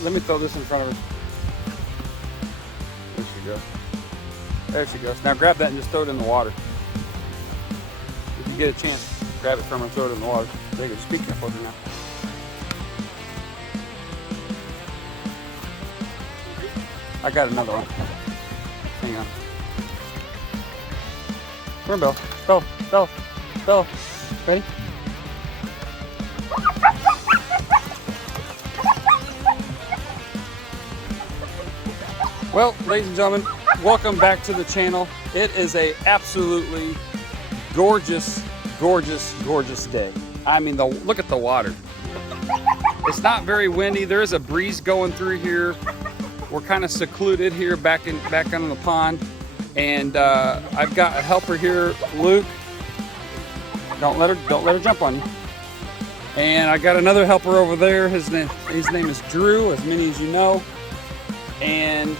let me throw this in front of her. There she goes. There she goes. Now grab that and just throw it in the water. If you get a chance, grab it from her and throw it in the water. There you go. Just be careful with her now. I got another one. Hang on. Come on, Bella. Bella. Bella. Bella. Ready? Well, ladies and gentlemen, welcome back to the channel. It is a absolutely gorgeous, gorgeous, gorgeous day. I mean, look at the water. It's not very windy. There is a breeze going through here. We're kind of secluded here back on the pond, and I've got a helper here, Luke. Don't let her jump on you. And I got another helper over there. His name is Drew, as many as you know. And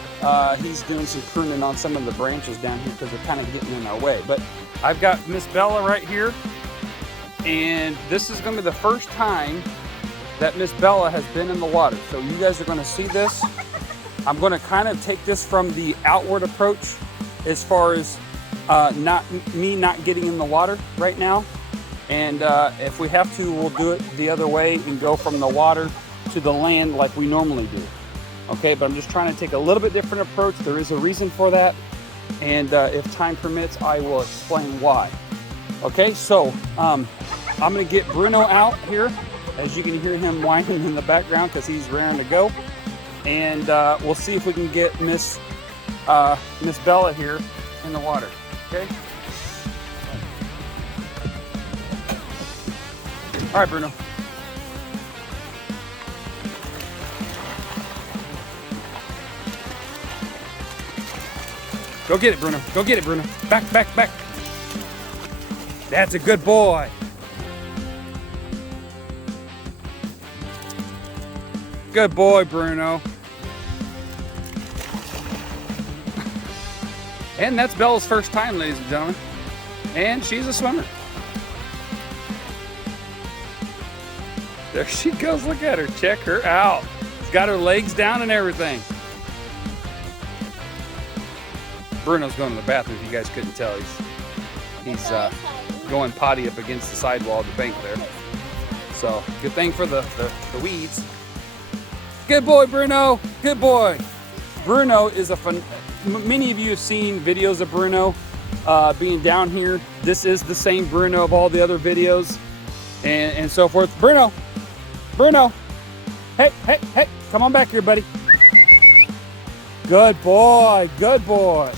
he's doing some pruning on some of the branches down here because they're kind of getting in our way. But I've got Miss Bella right here, and this is going to be the first time that Miss Bella has been in the water. So you guys are going to see this. I'm going to kind of take this from the outward approach as far as not getting in the water right now. And if we have to, we'll do it the other way and go from the water to the land like we normally do. Okay, but I'm just trying to take a little bit different approach. There is a reason for that. And if time permits, I will explain why. Okay, so I'm going to get Bruno out here. As you can hear him whining in the background because he's raring to go. And we'll see if we can get Miss Bella here in the water. Okay. All right, Bruno. Go get it, Bruno. Go get it, Bruno. Back, back, back. That's a good boy. Good boy, Bruno. And that's Bella's first time, ladies and gentlemen. And she's a swimmer. There she goes. Look at her. Check her out. She's got her legs down and everything. Bruno's going to the bathroom, if you guys couldn't tell. He's going potty up against the sidewall of the bank there. So, good thing for the weeds. Good boy, Bruno. Good boy. Bruno is a fun. Many of you have seen videos of Bruno being down here. This is the same Bruno of all the other videos and so forth. Bruno. Bruno. Hey, hey, hey. Come on back here, buddy. Good boy. Good boy.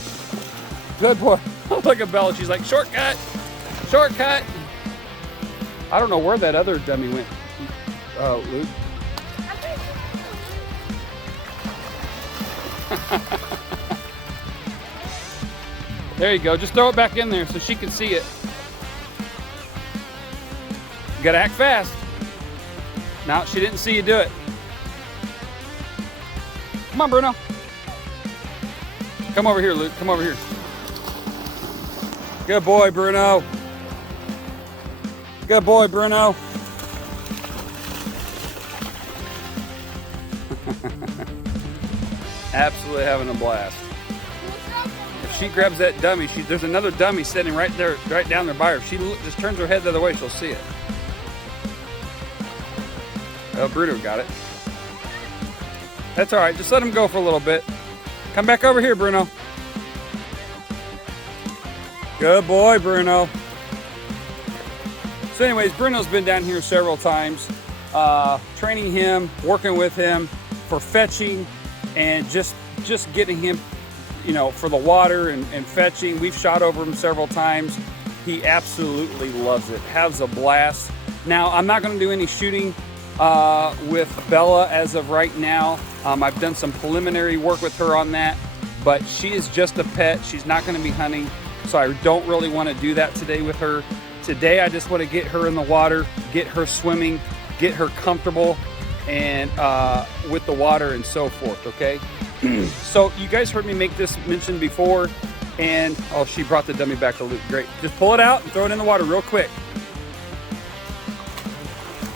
Good boy. Look at Bella. She's like, shortcut. Shortcut. I don't know where that other dummy went. Luke. There you go. Just throw it back in there so she can see it. You gotta act fast. No, she didn't see you do it. Come on, Bruno. Come over here, Luke. Come over here. Good boy, Bruno. Good boy, Bruno. Absolutely having a blast. If she grabs that dummy, there's another dummy sitting right there, right down there by her. If she just turns her head the other way, she'll see it. Oh, Bruno got it. That's all right. Just let him go for a little bit. Come back over here, Bruno. Good boy, Bruno. So anyways, Bruno's been down here several times, training him, working with him for fetching and just getting him, you know, for the water and fetching. We've shot over him several times. He absolutely loves it, has a blast. Now, I'm not going to do any shooting with Bella as of right now. I've done some preliminary work with her on that, but she is just a pet. She's not going to be hunting, so I don't really want to do that today with her. Today, I just want to get her in the water, get her swimming, get her comfortable and with the water and so forth, okay? So you guys heard me make this mention before, and oh, she brought the dummy back to Luke. Great. Just pull it out and throw it in the water real quick.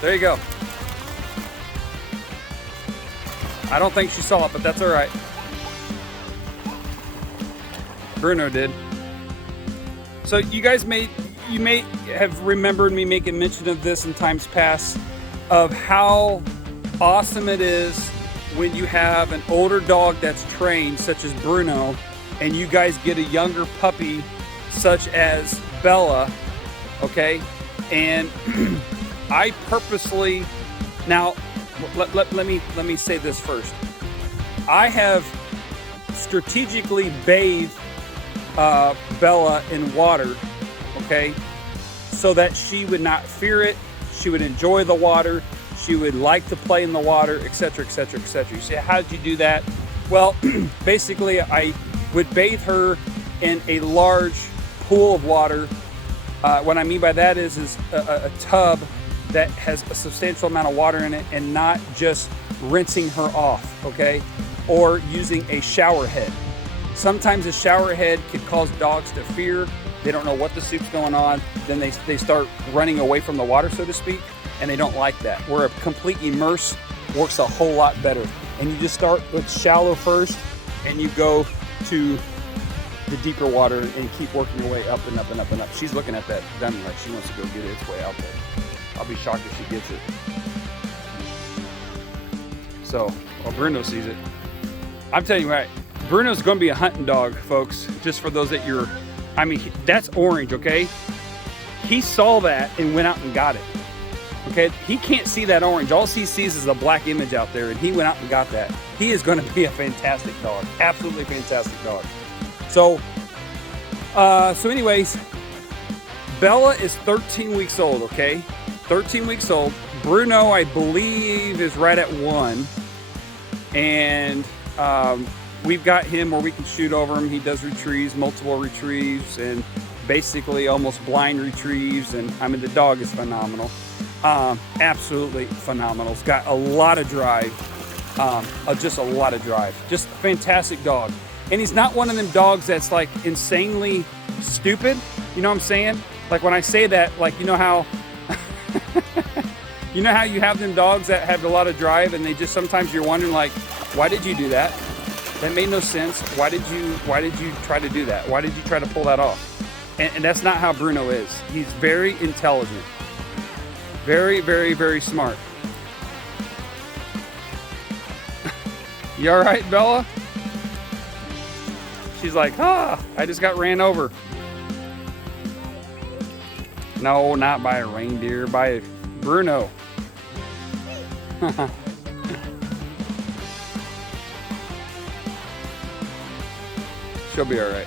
There you go. I don't think she saw it, but that's all right. Bruno did. So you guys may have remembered me making mention of this in times past, of how awesome it is when you have an older dog that's trained, such as Bruno, and you guys get a younger puppy such as Bella, okay? And I purposely, now let me say this first. I have strategically bathed Bella in water, okay, so that she would not fear it, she would enjoy the water, she would like to play in the water, etc., etc., etc. You say, how did you do that? Well, basically I would bathe her in a large pool of water. What I mean by that is a tub that has a substantial amount of water in it, and not just rinsing her off, okay, or using a shower head. Sometimes a shower head could cause dogs to fear. They don't know what the soup's going on. Then they start running away from the water, so to speak, and they don't like that. Where a complete immerse works a whole lot better. And you just start with shallow first, and you go to the deeper water and keep working your way up and up and up and up. She's looking at that dummy like she wants to go get it. It's way out there. I'll be shocked if she gets it. So, well, Bruno sees it. I'm telling you what, Bruno's going to be a hunting dog, folks. Just for those that I mean, that's orange, okay? He saw that and went out and got it. Okay, he can't see that orange. All he sees is a black image out there, and he went out and got that. He is going to be a fantastic dog. Absolutely fantastic dog. So anyways, Bella is 13 weeks old, okay? 13 weeks old. Bruno, I believe, is right at 1. And we've got him where we can shoot over him. He does retrieves, multiple retrieves, and basically almost blind retrieves. And I mean, the dog is phenomenal. Absolutely phenomenal. It's got a lot of drive. Just a lot of drive. Just a fantastic dog. And he's not one of them dogs that's like insanely stupid. You know what I'm saying? Like when I say that, like, you know how you know how you have them dogs that have a lot of drive, and they just, sometimes you're wondering, like, why did you do that? That made no sense. Why did you try to do that? Why did you try to pull that off? And that's not how Bruno is. He's very intelligent. Very, very, very smart. You all right, Bella? She's like, I just got ran over. No, not by a reindeer, by Bruno. She'll be all right.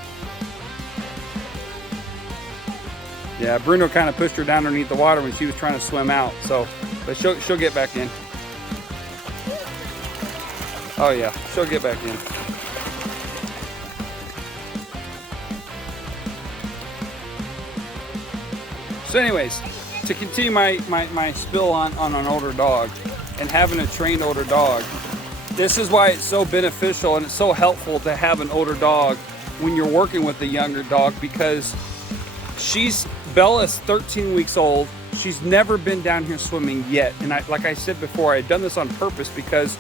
Yeah, Bruno kind of pushed her down underneath the water when she was trying to swim out. So, but she'll get back in. Oh yeah, she'll get back in. So anyways, to continue my spill on an older dog and having a trained older dog, this is why it's so beneficial and it's so helpful to have an older dog when you're working with a younger dog, because Bella's 13 weeks old. She's never been down here swimming yet. And like I said before, I had done this on purpose because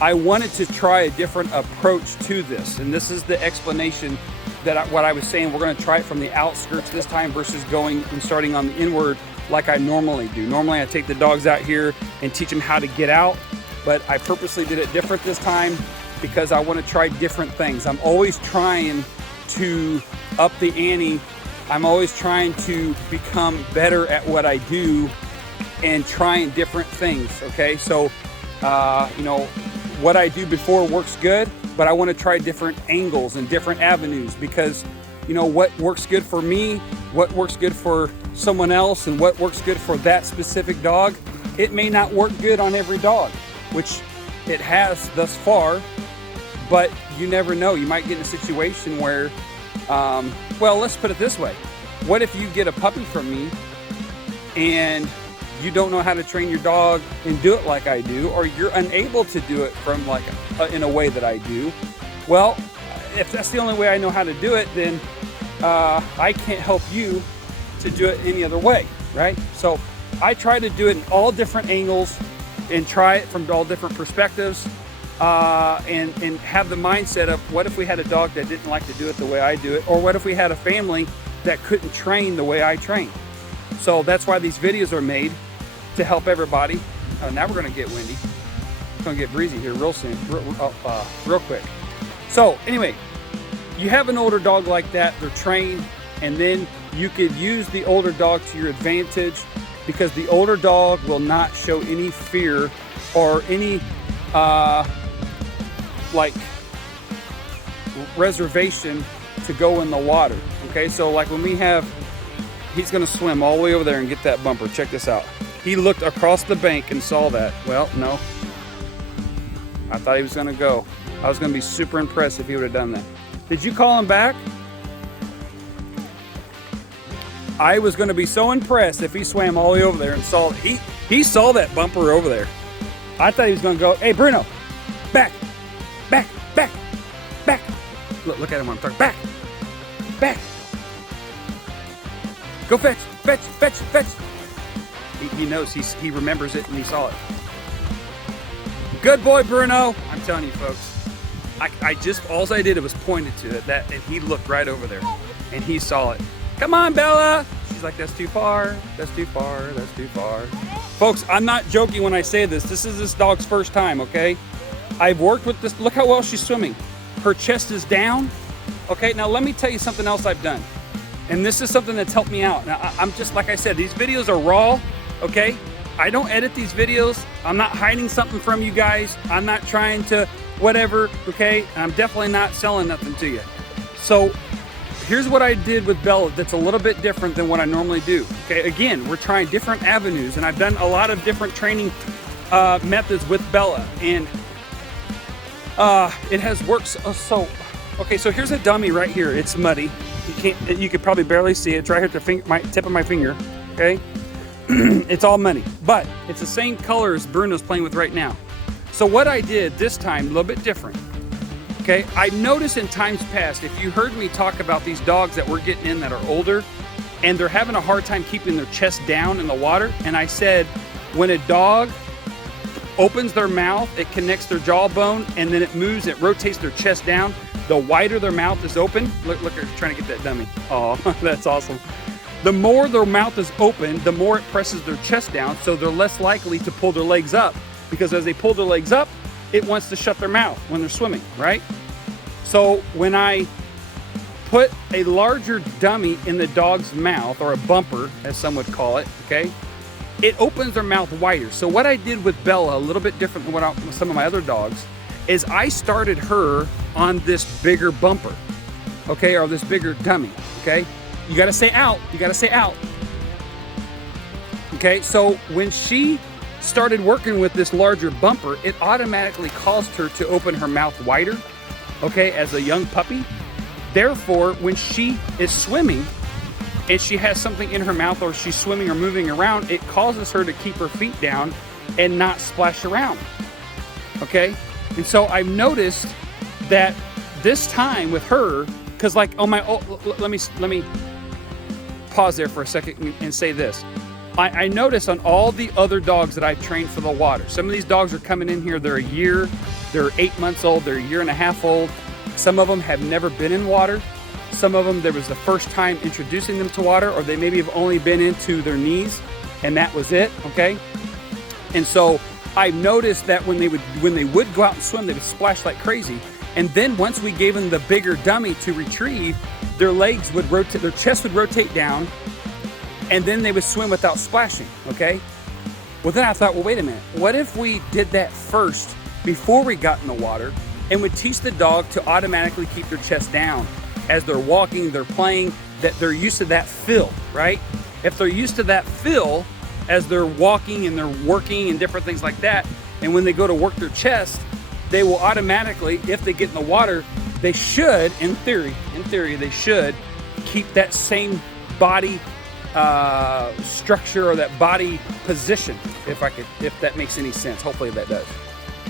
I wanted to try a different approach to this. And this is the explanation that what I was saying. We're going to try it from the outskirts this time versus going and starting on the inward like I normally do. Normally I take the dogs out here and teach them how to get out, but I purposely did it different this time because I want to try different things. I'm always trying to up the ante. I'm always trying to become better at what I do and trying different things, okay? So, you know, what I do before works good, but I want to try different angles and different avenues because, you know, what works good for me, what works good for someone else, and what works good for that specific dog, it may not work good on every dog, which it has thus far, but you never know. You might get in a situation where, well, let's put it this way. What if you get a puppy from me and you don't know how to train your dog and do it like I do, or you're unable to do it from like in a way that I do? Well, if that's the only way I know how to do it, then I can't help you to do it any other way, right? So I try to do it in all different angles and try it from all different perspectives and have the mindset of what if we had a dog that didn't like to do it the way I do it, or what if we had a family that couldn't train the way I train. So that's why these videos are made, to help everybody. Now we're gonna get windy. It's gonna get breezy here real soon, real quick. So anyway, you have an older dog like that, they're trained, and then you could use the older dog to your advantage, because the older dog will not show any fear or any like reservation to go in the water. Okay, so like when we have, he's gonna swim all the way over there and get that bumper. Check this out. He looked across the bank and saw that. Well, no, I thought he was gonna go. I was gonna be super impressed if he would have done that. Did you call him back? I was gonna be so impressed if he swam all the way over there and saw, he saw that bumper over there. I thought he was gonna go, hey Bruno, back, back, back, back. Look at him when I'm talking, back, back. Go fetch, fetch, fetch, fetch. He knows, he remembers it and he saw it. Good boy, Bruno. I'm telling you folks, all I did was pointed to it, and he looked right over there and he saw it. Come on, Bella. She's like, that's too far, that's too far, that's too far. Folks, I'm not joking when I say this. This is this dog's first time, okay? I've worked with this. Look how well she's swimming. Her chest is down. Okay, now let me tell you something else I've done. And this is something that's helped me out. Now, I'm just, like I said, these videos are raw, okay? I don't edit these videos. I'm not hiding something from you guys. I'm not trying to whatever, okay? And I'm definitely not selling nothing to you. So here's what I did with Bella that's a little bit different than what I normally do. Okay, again, we're trying different avenues, and I've done a lot of different training methods with Bella, and it has worked so. Okay, so here's a dummy right here. It's muddy. You could probably barely see it. It's right here at the tip of my finger. Okay, it's all muddy, but it's the same color as Bruno's playing with right now. So what I did this time, a little bit different. Okay, I noticed in times past, if you heard me talk about these dogs that we're getting in that are older, and they're having a hard time keeping their chest down in the water, and I said, when a dog opens their mouth, it connects their jawbone, and then it moves, it rotates their chest down. The wider their mouth is open, look, they're trying to get that dummy. Oh, that's awesome. The more their mouth is open, the more it presses their chest down, so they're less likely to pull their legs up, because as they pull their legs up, it wants to shut their mouth when they're swimming, right? So when I put a larger dummy in the dog's mouth, or a bumper, as some would call it, okay, it opens their mouth wider. So what I did with Bella, a little bit different than what some of my other dogs, is I started her on this bigger bumper, okay, or this bigger dummy, okay? You gotta say out, you gotta say out. Okay, so when she started working with this larger bumper, it automatically caused her to open her mouth wider, okay, as a young puppy. Therefore, when she is swimming and she has something in her mouth, or she's swimming or moving around, it causes her to keep her feet down and not splash around, okay? And so I've noticed that this time with her, because like on my, let me pause there for a second and say this. I noticed on all the other dogs that I trained for the water, some of these dogs are coming in here, they're a year, they're 8 months old, they're a year and a half old. Some of them have never been in water. Some of them, there was the first time introducing them to water, or they maybe have only been into their knees, and that was it, okay? And so I've noticed that when they would go out and swim, they would splash like crazy. And then once we gave them the bigger dummy to retrieve, their legs would rotate, their chest would rotate down, and then they would swim without splashing, okay? Well, then I thought, well, wait a minute. What if we did that first before we got in the water, and would teach the dog to automatically keep their chest down as they're walking, they're playing, that they're used to that feel, right? If they're used to that feel as they're walking and they're working and different things like that, and when they go to work their chest, they will automatically, if they get in the water, they should, in theory, they should keep that same body structure, or that body position, if that makes any sense. Hopefully that does.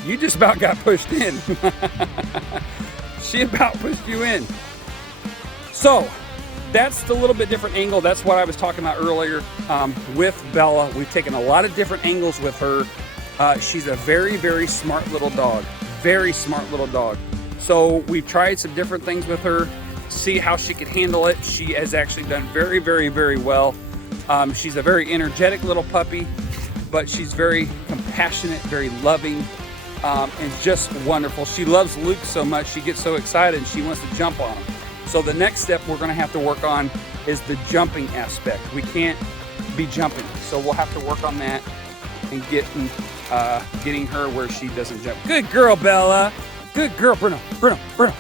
You just about got pushed in. She about pushed you in. So that's the little bit different angle. That's what I was talking about earlier with Bella. We've taken a lot of different angles with her. She's a very, very smart little dog. very smart little dog. So we've tried some different things with her, see how she could handle it. She has actually done very, very, very well. She's a very energetic little puppy, but she's very compassionate, very loving, and just wonderful. She loves Luke so much, she gets so excited and she wants to jump on him. So the next step we're gonna have to work on is the jumping aspect. We can't be jumping, so we'll have to work on that and getting her where she doesn't jump. Good girl, Bella. Good girl, Bruno. Bruno, Bruno.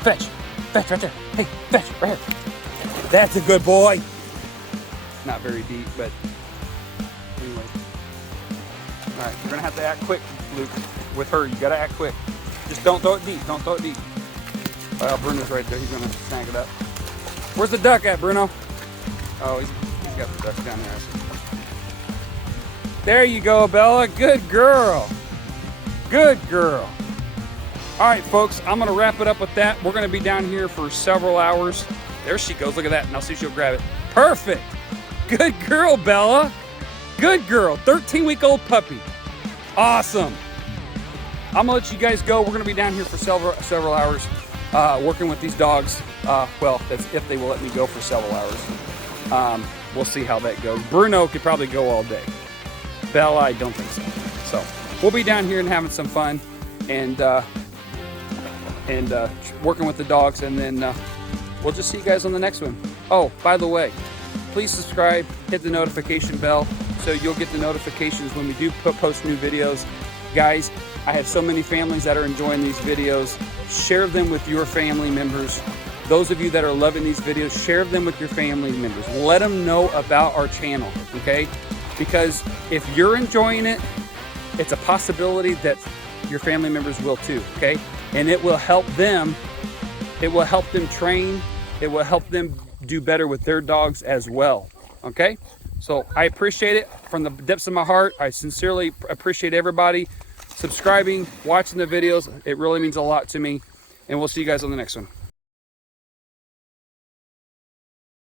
Fetch right there. Hey, fetch right here. That's a good boy. Not very deep, but anyway. All right, you're gonna have to act quick, Luke. With her, you gotta act quick. Just don't throw it deep. Don't throw it deep. Well, Bruno's right there. He's gonna snag it up. Where's the duck at, Bruno? Oh, he's got the duck down there. There you go, Bella. Good girl. Good girl. All right, folks, I'm gonna wrap it up with that. We're gonna be down here for several hours. There she goes. Look at that. Now see if she'll grab it. Perfect. Good girl, Bella. Good girl. 13-week-old puppy. Awesome. I'm gonna let you guys go. We're gonna be down here for several hours working with these dogs. Well, that's if they will let me go for several hours. We'll see how that goes. Bruno could probably go all day. Bella, I don't think so. So we'll be down here and having some fun and working with the dogs, and then we'll just see you guys on the next one. Oh, by the way, please subscribe, hit the notification bell so you'll get the notifications when we do post new videos. Guys, I have so many families that are enjoying these videos. Share them with your family members. Those of you that are loving these videos, share them with your family members. Let them know about our channel, okay? Because if you're enjoying it, it's a possibility that your family members will too, okay? And it will help them. It will help them train. It will help them do better with their dogs as well, okay? So I appreciate it from the depths of my heart. I sincerely appreciate everybody subscribing, watching the videos. It really means a lot to me. And we'll see you guys on the next one.